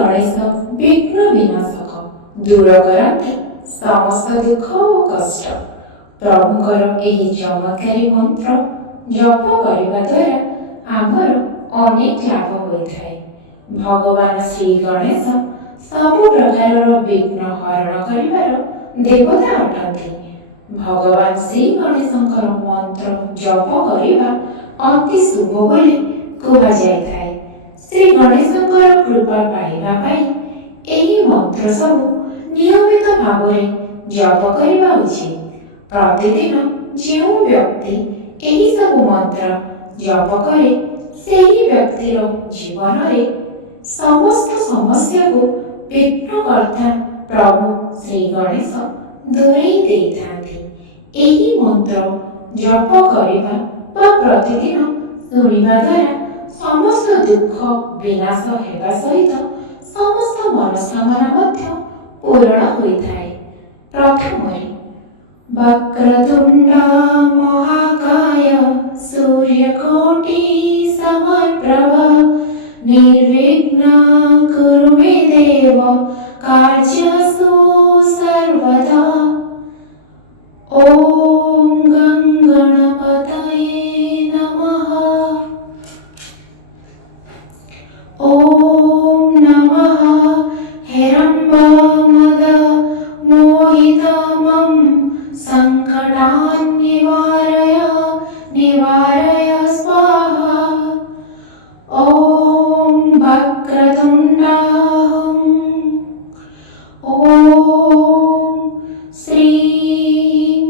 ଗଣେଶ ବିଘ୍ନ ବିନାଶକ, ଦୂର କରନ୍ତି ସମସ୍ତ ଦୁଃଖ ଓ କଷ୍ଟ। ପ୍ରଭୁଙ୍କର ଏହି ଚମତ୍କାରୀ ମନ୍ତ୍ର ଜପ କରିବା ଦ୍ୱାରା ଆମର ଅନେକ ଲାଭ ହୋଇଥାଏ। ଭଗବାନ ଶ୍ରୀ ଗଣେଶ ସବୁ ପ୍ରକାରର ବିଘ୍ନ ହରଣ କରିବାର ଦେବତା ଅଟନ୍ତି। ଭଗବାନ ଶ୍ରୀ ଗଣେଶଙ୍କର ମନ୍ତ୍ର ଜପ କରିବା ଅତି ଶୁଭ ବୋଲି କୁହାଯାଇଥାଏ। ଶ୍ରୀ ଗଣେଶଙ୍କର କୃପା ପାଇବା ପାଇଁ ଏହି ମନ୍ତ୍ର ସବୁ ନିୟମିତ ଭାବରେ ଜପ କରିବା ଉଚିତ। ପ୍ରତିଦିନ ଯେଉଁ ବ୍ୟକ୍ତି ଏହି ସବୁ ମନ୍ତ୍ର ଜପ କରେ ସେହି ବ୍ୟକ୍ତିର ଜୀବନରେ ସମସ୍ତ ସମସ୍ୟାକୁ ବିଘ୍ନକର୍ତ୍ତା ପ୍ରଭୁ ଶ୍ରୀ ଗଣେଶ ଦୂରେଇ ଦେଇଥାନ୍ତି। ଏହି ମନ୍ତ୍ର ଜପ କରିବା ବା ପ୍ରତିଦିନ ଶୁଣିବା ଦ୍ୱାରା ସମସ୍ତ ଦୁଃଖ ବିନାଶ ହେବା ସହିତ ସମସ୍ତ ମନସ୍କାମନା ମଧ୍ୟ ପୂରଣ ହୋଇଥାଏ। ପ୍ରଥମରେ ବକ୍ରତୁଣ୍ଡ ମହାକାୟ ସୂର୍ଯ୍ୟକୋଟି ସମପ୍ରଭ ନିର୍ବିଘ୍ନ କୁରୁ ମେ ଦେବ କାର୍ଯ୍ୟସୁ ସର୍ବଦା। ଓಂ ଗଂ ଗଣପତये ନମଃ। ओम नमः हेरम्बमद मोहितमं संकटान्निवारय निवारय स्वाहा। ओम वक्रतुण्डं ओम श्रीं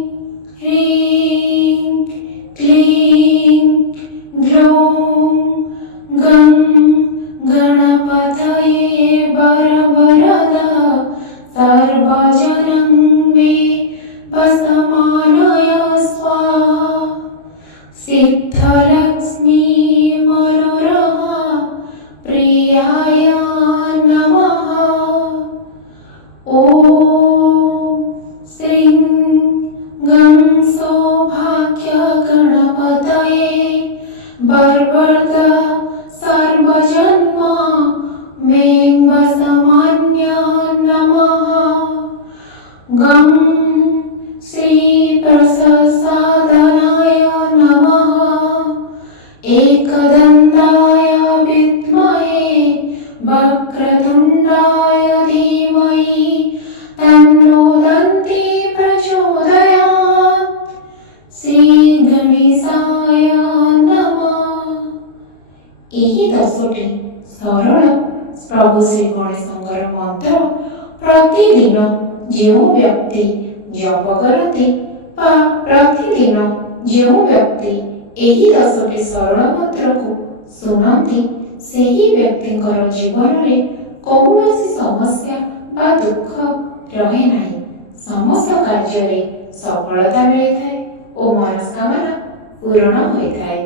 ह्रीं क्लीं ग्लौं गं गणपतये वरवरद सर्वजनं मे वसमानय स्वाहा। सिद्धलक्ष्मी मनोरमा प्रियाय नमः। ॐ श्रीं गं सौभाग्य गणपतये वरवरद सर्वजन्म मे वसमान्य नमः। गं श्री प्रसादाय नमः। एकदन्ताय विद्महे वक्रतुण्डाय धीमहि तन्नो दन्ती प्रचोदयात्। श्री गणेशाय नमः। ଏହି 10ଟି ସରଳ ପ୍ରଭୁ ଶ୍ରୀ ଗଣେଶଙ୍କର ମନ୍ତ୍ର ପ୍ରତିଦିନ ଯେଉଁ ବ୍ୟକ୍ତି ଜପ କରନ୍ତି ବା ପ୍ରତିଦିନ ଯେଉଁ ବ୍ୟକ୍ତି ଏହି 10ଟି ସରଳ ମନ୍ତ୍ରକୁ ଶୁଣନ୍ତି ସେହି ବ୍ୟକ୍ତିଙ୍କର ଜୀବନରେ କୌଣସି ସମସ୍ୟା ବା ଦୁଃଖ ରହେ ନାହିଁ। ସମସ୍ତ କାର୍ଯ୍ୟରେ ସଫଳତା ମିଳିଥାଏ ଓ ମନସ୍କାମନା ପୂରଣ ହୋଇଥାଏ।